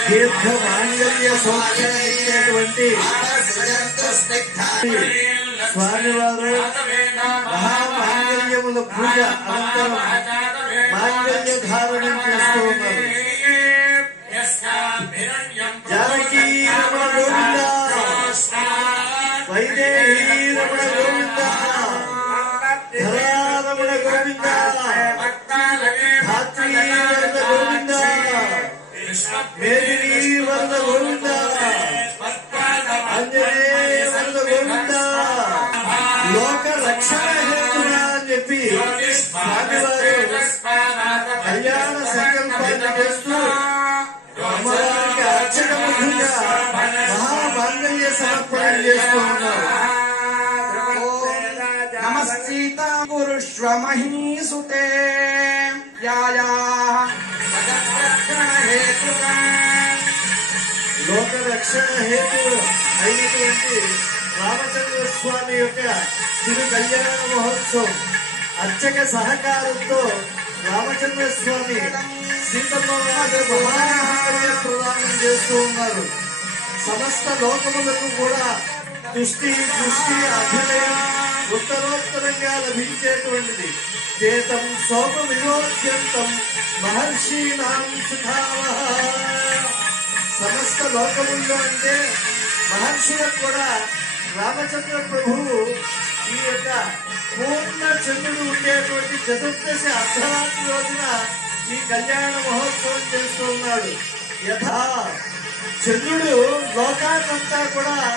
దీర్ఘమాంగళ్య సౌఖ్యాన్నిచ్చేటువంటి స్వామివారు మహామాంగళ్యముల పూజ అనంతరం మాంగళ్య ధారణం చేస్తూ ఉన్నారు. జానకీ రమణ గోవింద, వైదేహీ రమణ గోవింద, ధరారమణ గోవింద, ధాత్రీ వరద గోవింద, మేదినీ వరద గోవింద, ఆంజనేయ వరద గోవింద, లోక రక్షణ హేతునా అని చెప్పి స్వామివారు కళ్యాణ సంకల్పాన్ని చేస్తూ అమ్మవారికి అర్చన ముఖంగా మహామాంగళ్య సమర్పణ చేస్తూ ఉన్నారు. నమస్సీతా పురుష్వ మహీసుతే లోక రక్షణ హేతు అయినటువంటి రామచంద్ర స్వామి యొక్క తిరు కళ్యాణ మహోత్సవం అర్చక సహకారంతో రామచంద్ర స్వామి సీతమ్మ వారి మహామాంగళ్య ప్రదానం చేస్తూ ఉన్నారు. సమస్త లోకములకు కూడా దృష్టి అభినయం ఉత్తరోత్తరంగా లభించేటువంటిది. చేతం సోమ వినోద్యంతం మహర్షీనాం సుఖావహ. సమస్త లోకముల్లో అంటే మహర్షులకు కూడా రామచంద్ర ప్రభువు ఈ యొక్క పూర్ణ చంద్రుడు ఉండేటువంటి చతుర్దశి అర్ధరాత్రి రోజున ఈ కళ్యాణ మహోత్సవం చేస్తూ ఉన్నాడు. యథా చంద్రుడు లోకాన్నంతా కూడా